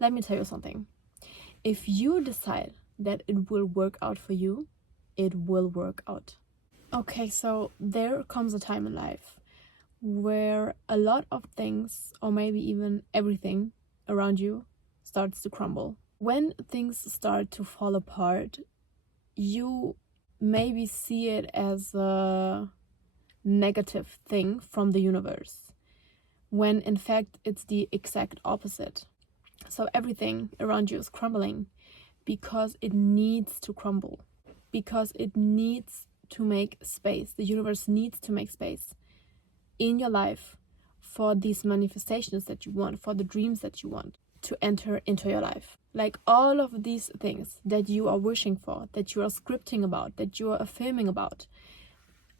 Let me tell you something. If you decide that it will work out for you, it will work out. Okay, so there comes a time in life where a lot of things, or maybe even everything around you, starts to crumble. When things start to fall apart, you maybe see it as a negative thing from the universe, when in fact it's the exact opposite. So everything around you is crumbling because it needs to crumble, because it needs to make space. The universe needs to make space in your life for these manifestations that you want, for the dreams that you want to enter into your life. Like all of these things that you are wishing for, that you are scripting about, that you are affirming about,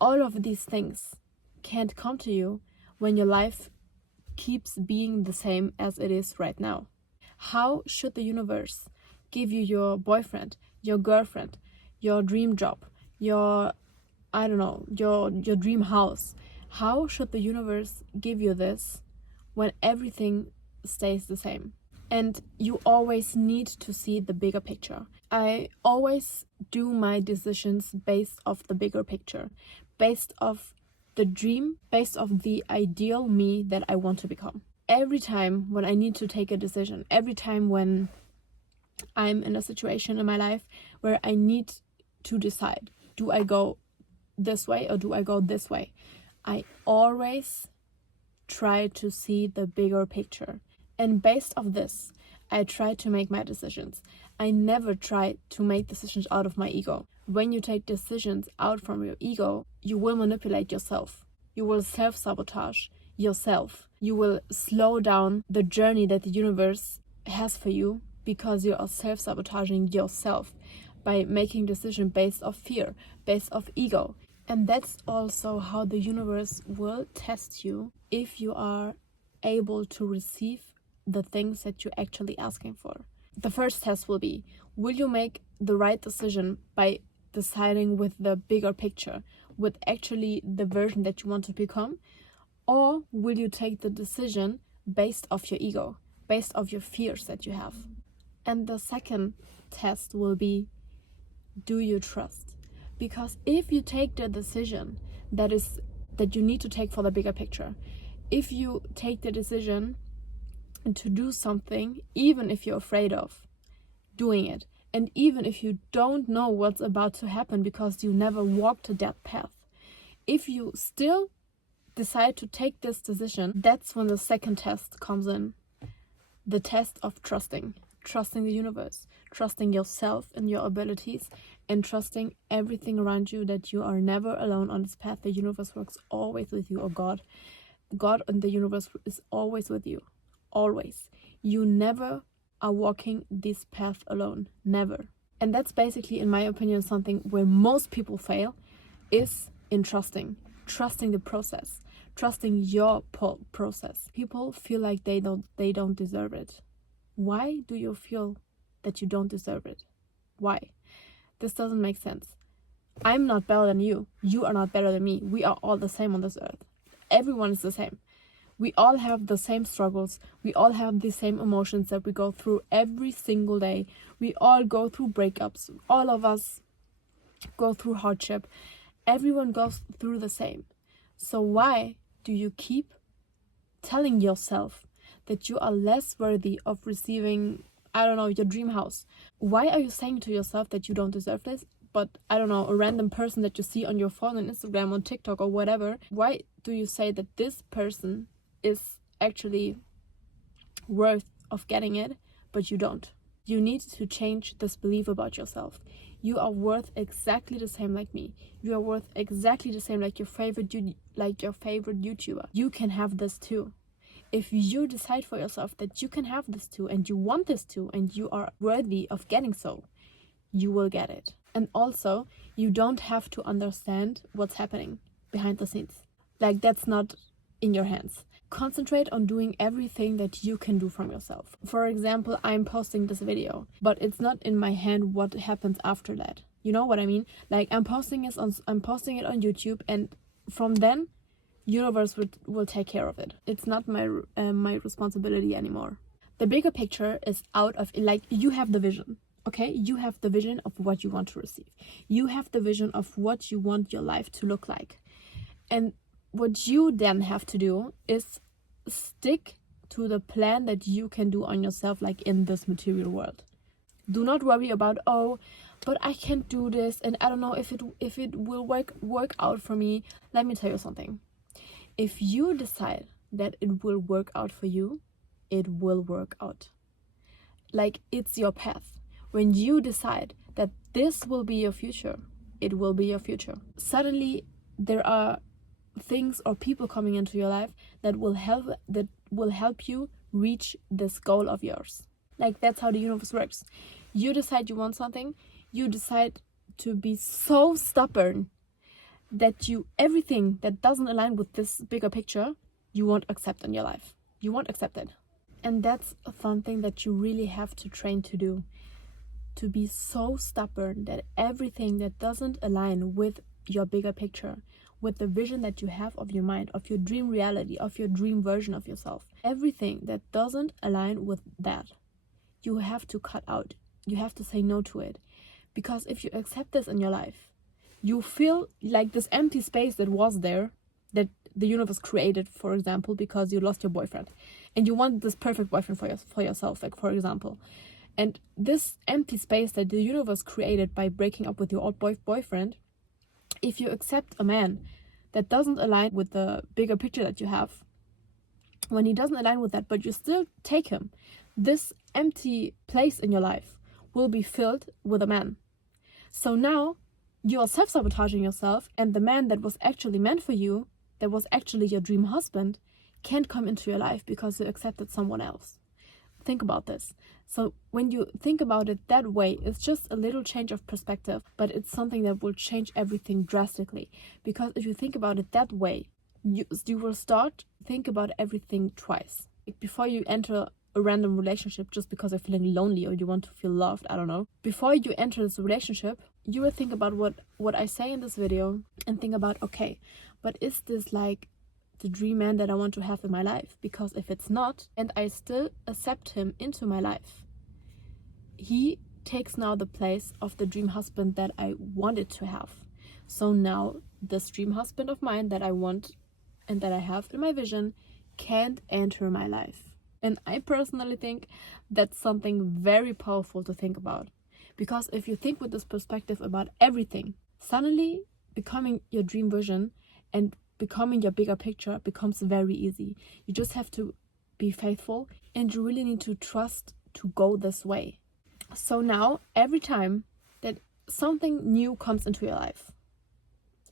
all of these things can't come to you when your life keeps being the same as it is right now. How should the universe give you your boyfriend, your girlfriend, your dream job, your dream house? How should the universe give you this when everything stays the same? And you always need to see the bigger picture. I always do my decisions based off the bigger picture, based off the dream, based off the ideal me that I want to become. Every time when I need to take a decision, every time when I'm in a situation in my life where I need to decide, do I go this way or do I go this way? I always try to see the bigger picture. And based off this, I try to make my decisions. I never try to make decisions out of my ego. When you take decisions out from your ego, you will manipulate yourself. You will self-sabotage yourself. You will slow down the journey that the universe has for you because you are self-sabotaging yourself by making decisions based off fear, based off ego. And that's also how the universe will test you if you are able to receive the things that you're actually asking for. The first test will be, will you make the right decision by deciding with the bigger picture, with actually the version that you want to become? Or will you take the decision based off your ego, based off your fears that you have? And the second test will be, do you trust? Because if you take the decision that you need to take for the bigger picture, if you take the decision to do something, even if you're afraid of doing it, and even if you don't know what's about to happen because you never walked that path, if you still decide to take this decision, that's when the second test comes in. The test of trusting the universe, trusting yourself and your abilities, and trusting everything around you, that you are never alone on this path. The universe works always with you, or God and the universe is always with you. Always. You never are walking this path alone. Never. And that's basically, in my opinion, something where most people fail, is in trusting the process, trusting your process. People feel like they don't deserve it. Why do you feel that you don't deserve it? Why? This doesn't make sense. I'm not better than you. You are not better than me. We are all the same on this earth. Everyone is the same. We all have the same struggles. We all have the same emotions that we go through every single day. We all go through breakups. All of us go through hardship. Everyone goes through the same. So why do you keep telling yourself that you are less worthy of receiving, your dream house? Why are you saying to yourself that you don't deserve this? But, a random person that you see on your phone, on Instagram, on TikTok, or whatever, why do you say that this person is actually worth of getting it, but you don't? You need to change this belief about yourself. You are worth exactly the same like me. You are worth exactly the same like your favorite YouTuber. You can have this too. If you decide for yourself that you can have this too, and you want this too, and you are worthy of getting so, you will get it. And also, you don't have to understand what's happening behind the scenes. Like, that's not in your hands. Concentrate on doing everything that you can do from yourself. For example, I'm posting this video, but it's not in my hand what happens after that. You know what I mean? Like, I'm posting it on YouTube, and from then, universe will take care of it. It's not my responsibility anymore. The bigger picture is out of, like, you have the vision, okay? You have the vision of what you want to receive. You have the vision of what you want your life to look like. And what you then have to do is stick to the plan that you can do on yourself, like in this material world. Do not worry about, oh, but I can't do this, and I don't know if it will work out for me. Let me tell you something. If you decide that it will work out for you, it will work out. Like, it's your path. When you decide that this will be your future, it will be your future. Suddenly there are things or people coming into your life that will help you reach this goal of yours. Like, that's how the universe works. You decide you want something, you decide to be so stubborn that everything that doesn't align with this bigger picture, you won't accept in your life. You won't accept it. And that's something that you really have to train to do. To be so stubborn that everything that doesn't align with your bigger picture, with the vision that you have of your mind, of your dream reality, of your dream version of yourself, everything that doesn't align with that, you have to cut out. You have to say no to it. Because if you accept this in your life, you feel like this empty space that was there, that the universe created, for example, because you lost your boyfriend. And you want this perfect boyfriend for yourself, like, for example. And this empty space that the universe created by breaking up with your old boyfriend, if you accept a man that doesn't align with the bigger picture that you have, when he doesn't align with that, but you still take him, this empty place in your life will be filled with a man. So now you are self-sabotaging yourself, and the man that was actually meant for you, that was actually your dream husband, can't come into your life because you accepted someone else. Think about this. So when you think about it that way, it's just a little change of perspective, but it's something that will change everything drastically. Because if you think about it that way, you will start think about everything twice. Before you enter a random relationship just because you're feeling lonely or you want to feel loved, I don't know. Before you enter this relationship, you will think about what I say in this video and think about, okay, but is this like the dream man that I want to have in my life? Because if it's not, and I still accept him into my life, he takes now the place of the dream husband that I wanted to have. So now this dream husband of mine that I want and that I have in my vision can't enter my life. And I personally think that's something very powerful to think about. Because if you think with this perspective about everything, suddenly becoming your dream vision and becoming your bigger picture becomes very easy. You just have to be faithful, and you really need to trust to go this way. So now, every time that something new comes into your life,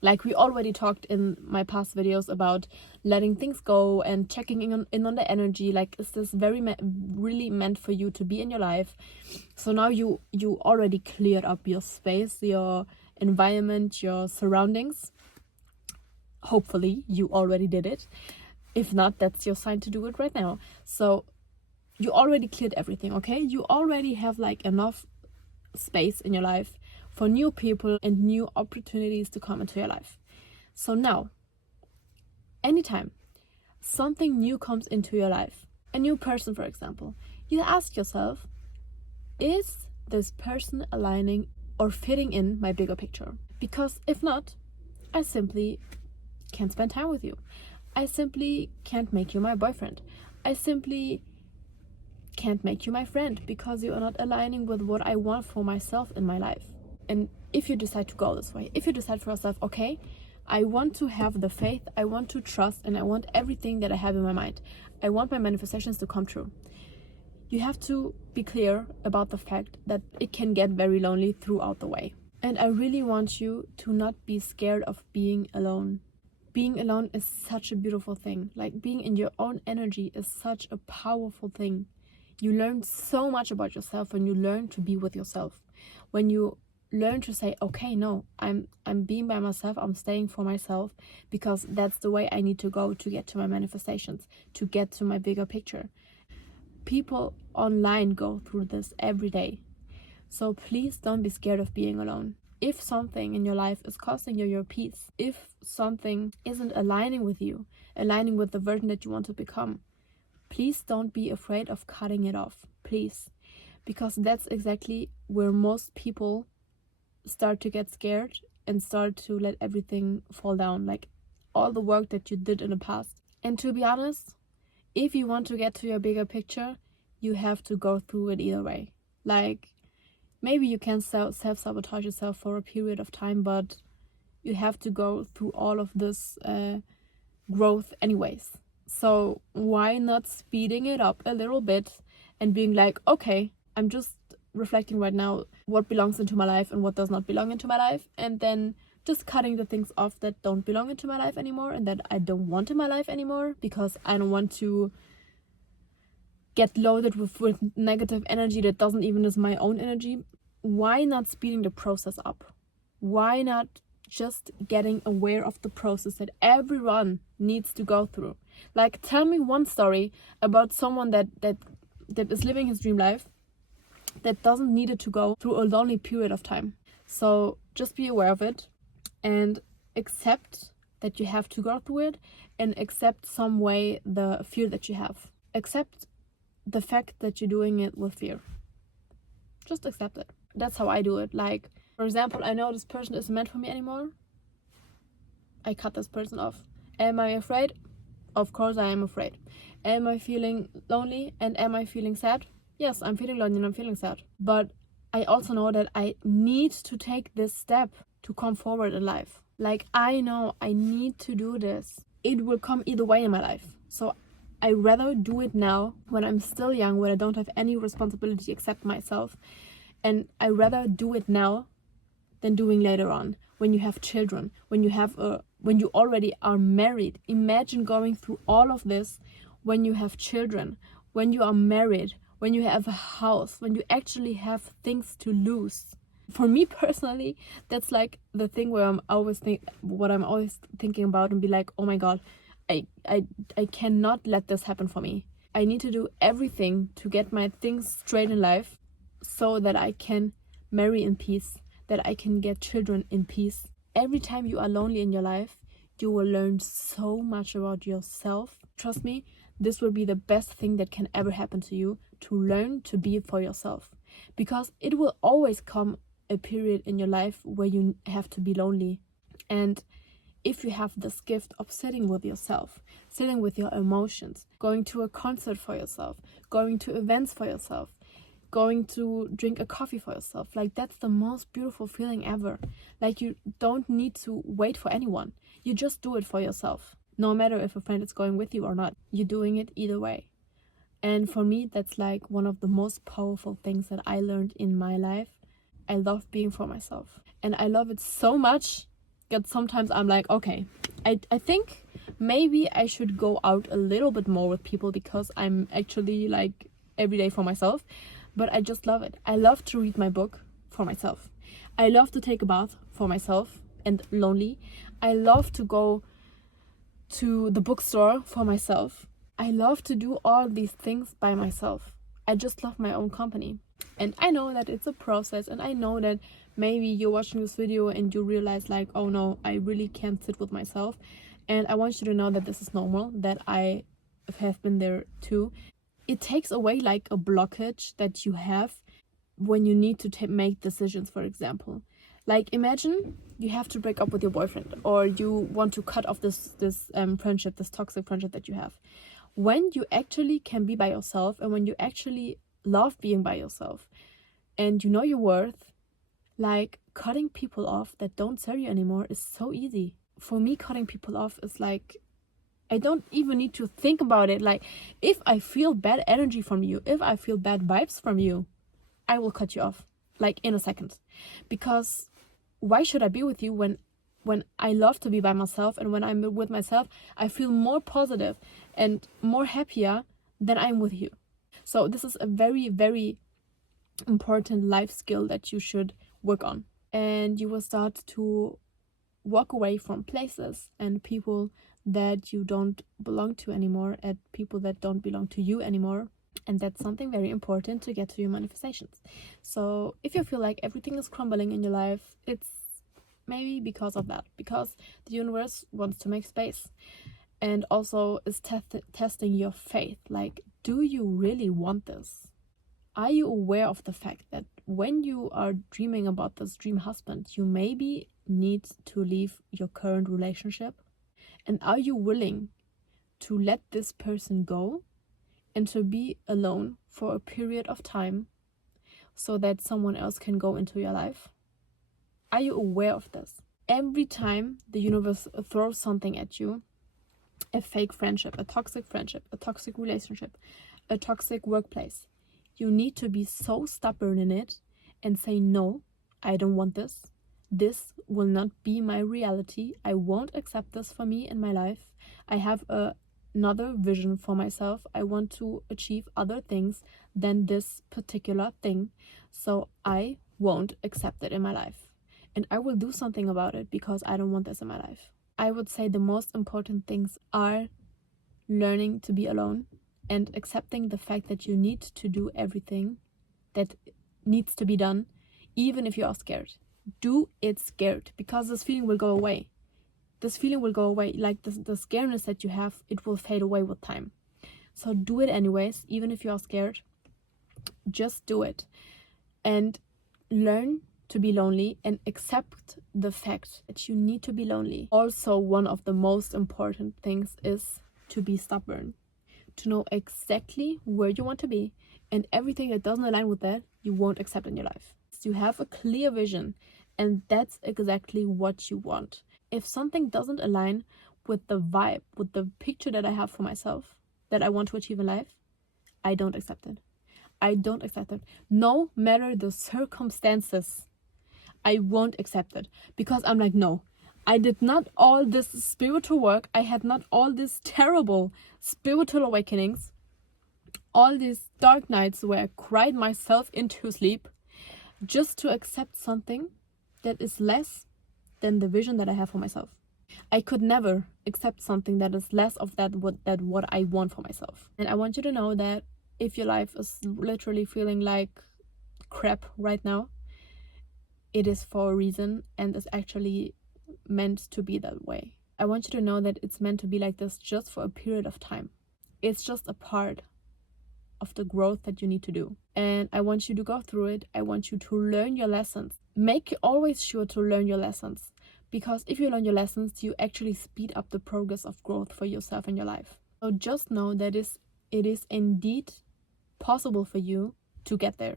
like we already talked in my past videos about letting things go and checking in on the energy, like, is this really meant for you to be in your life? So now you already cleared up your space, your environment, your surroundings. Hopefully you already did it. If not, that's your sign to do it right now. So you already cleared everything, okay? You already have like enough space in your life for new people and new opportunities to come into your life. So now, anytime something new comes into your life, a new person, for example, you ask yourself, is this person aligning or fitting in my bigger picture? Because if not, I simply can't spend time with you. I simply can't make you my boyfriend. I simply can't make you my friend because you are not aligning with what I want for myself in my life. And if you decide to go this way, if you decide for yourself, okay, I want to have the faith, I want to trust, and I want everything that I have in my mind. I want my manifestations to come true. You have to be clear about the fact that it can get very lonely throughout the way. And I really want you to not be scared of being alone. Being alone is such a beautiful thing. Like, being in your own energy is such a powerful thing. You learn so much about yourself when you learn to be with yourself. When you learn to say, okay, no, I'm being by myself, I'm staying for myself, because that's the way I need to go to get to my manifestations, to get to my bigger picture. People online go through this every day. So please don't be scared of being alone. If something in your life is costing you your peace, if something isn't aligning with you, aligning with the version that you want to become, please don't be afraid of cutting it off, please. Because that's exactly where most people start to get scared and start to let everything fall down, like all the work that you did in the past. And to be honest, if you want to get to your bigger picture, you have to go through it either way. Like, maybe you can self-sabotage yourself for a period of time, but you have to go through all of this growth anyways. So why not speeding it up a little bit and being like, okay, I'm just reflecting right now what belongs into my life and what does not belong into my life, and then just cutting the things off that don't belong into my life anymore and that I don't want in my life anymore, because I don't want to get loaded with negative energy that doesn't even is my own energy. Why not speeding the process up? Why not just getting aware of the process that everyone needs to go through? Like, tell me one story about someone that is living his dream life that doesn't need it to go through a lonely period of time. So just be aware of it and accept that you have to go through it, and accept some way the fear that you have. Accept the fact that you're doing it with fear. Just accept it. That's how I do it. Like, for example, I know this person isn't meant for me anymore. I cut this person off. Am I afraid? Of course I am afraid. Am I feeling lonely and am I feeling sad? Yes, I'm feeling lonely and I'm feeling sad. But I also know that I need to take this step to come forward in life. Like, I know I need to do this. It will come either way in my life. So I rather do it now when I'm still young, when I don't have any responsibility except myself. And I rather do it now than doing later on, when you have children, when you already are married. Imagine going through all of this when you have children, when you are married, when you have a house, when you actually have things to lose. For me personally, that's like the thing where I'm always thinking about and be like, oh my god, I cannot let this happen for me. I need to do everything to get my things straight in life so that I can marry in peace, that I can get children in peace. Every time you are lonely in your life, you will learn so much about yourself. Trust me, this will be the best thing that can ever happen to you, to learn to be for yourself. Because it will always come a period in your life where you have to be lonely. And if you have this gift of sitting with yourself, sitting with your emotions, going to a concert for yourself, going to events for yourself, going to drink a coffee for yourself, like, that's the most beautiful feeling ever. Like, you don't need to wait for anyone. You just do it for yourself. No matter if a friend is going with you or not, you're doing it either way. And for me, that's like one of the most powerful things that I learned in my life. I love being for myself. And I love it so much that sometimes I'm like, okay, I think maybe I should go out a little bit more with people, because I'm actually like every day for myself. But I just love it. I love to read my book for myself. I love to take a bath for myself and lonely. I love to go to the bookstore for myself. I love to do all these things by myself. I just love my own company. And I know that it's a process, and I know that maybe you're watching this video and you realize like, oh no, I really can't sit with myself. And I want you to know that this is normal, that I have been there too. It takes away like a blockage that you have when you need to make decisions, for example. Like, imagine you have to break up with your boyfriend, or you want to cut off this friendship, this toxic friendship that you have. When you actually can be by yourself, and when you actually love being by yourself, and you know your worth, like, cutting people off that don't serve you anymore is so easy. For me, cutting people off is like, I don't even need to think about it. Like, if I feel bad energy from you, if I feel bad vibes from you, I will cut you off, like, in a second. Because why should I be with you when I love to be by myself, and when I'm with myself, I feel more positive and more happier than I'm with you. So this is a very, very important life skill that you should work on. And you will start to walk away from places and people that you don't belong to anymore, and people that don't belong to you anymore. And that's something very important to get to your manifestations. So if you feel like everything is crumbling in your life, it's maybe because of that, because the universe wants to make space. and also is testing your faith. Like, do you really want this? Are you aware of the fact that when you are dreaming about this dream husband, you maybe need to leave your current relationship? And are you willing to let this person go and to be alone for a period of time so that someone else can go into your life? Are you aware of this? Every time the universe throws something at you, a fake friendship, a toxic relationship, a toxic workplace, you need to be so stubborn in it and say, no, I don't want this. This will not be my reality. I won't accept this for me in my life. I have another vision for myself. I want to achieve other things than this particular thing. So I won't accept it in my life. And I will do something about it because I don't want this in my life. I would say the most important things are learning to be alone and accepting the fact that you need to do everything that needs to be done, even if you are scared. Do it scared, because this feeling will go away. This feeling will go away. Like the scaredness that you have, it will fade away with time. So do it anyways, even if you are scared. Just do it. And learn to be lonely and accept the fact that you need to be lonely. Also, one of the most important things is to be stubborn, to know exactly where you want to be, and everything that doesn't align with that, you won't accept in your life. So you have a clear vision, and that's exactly what you want. If something doesn't align with the vibe, with the picture that I have for myself, that I want to achieve in life, I don't accept it. I don't accept it. No matter the circumstances, I won't accept it, because I'm like, no, I did not all this spiritual work. I had not all these terrible spiritual awakenings, all these dark nights where I cried myself into sleep just to accept something that is less than the vision that I have for myself. I could never accept something that is less of what I want for myself. And I want you to know that if your life is literally feeling like crap right now, it is for a reason and is actually meant to be that way. I want you to know that it's meant to be like this just for a period of time. It's just a part of the growth that you need to do. And I want you to go through it. I want you to learn your lessons. Make always sure to learn your lessons, because if you learn your lessons, you actually speed up the progress of growth for yourself and your life. So just know that it is indeed possible for you to get there.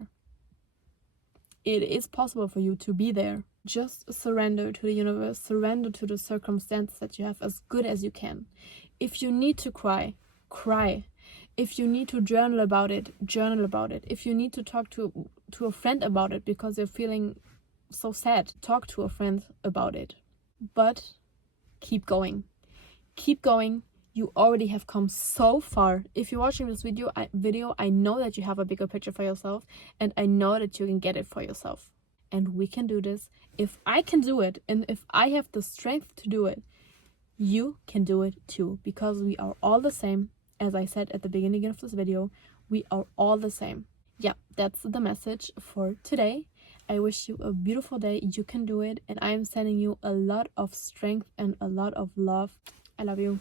It is possible for you to be there. Just surrender to the universe, surrender to the circumstances that you have as good as you can. If you need to cry, cry. If you need to journal about it, journal about it. If you need to talk to a friend about it because you're feeling so sad, talk to a friend about it. But keep going. Keep going. You already have come so far. If you're watching this video, I know that you have a bigger picture for yourself, and I know that you can get it for yourself. And we can do this. If I can do it, and if I have the strength to do it, you can do it too, because we are all the same. As I said at the beginning of this video, we are all the same. Yeah, that's the message for today. I wish you a beautiful day. You can do it, and I am sending you a lot of strength and a lot of love. I love you.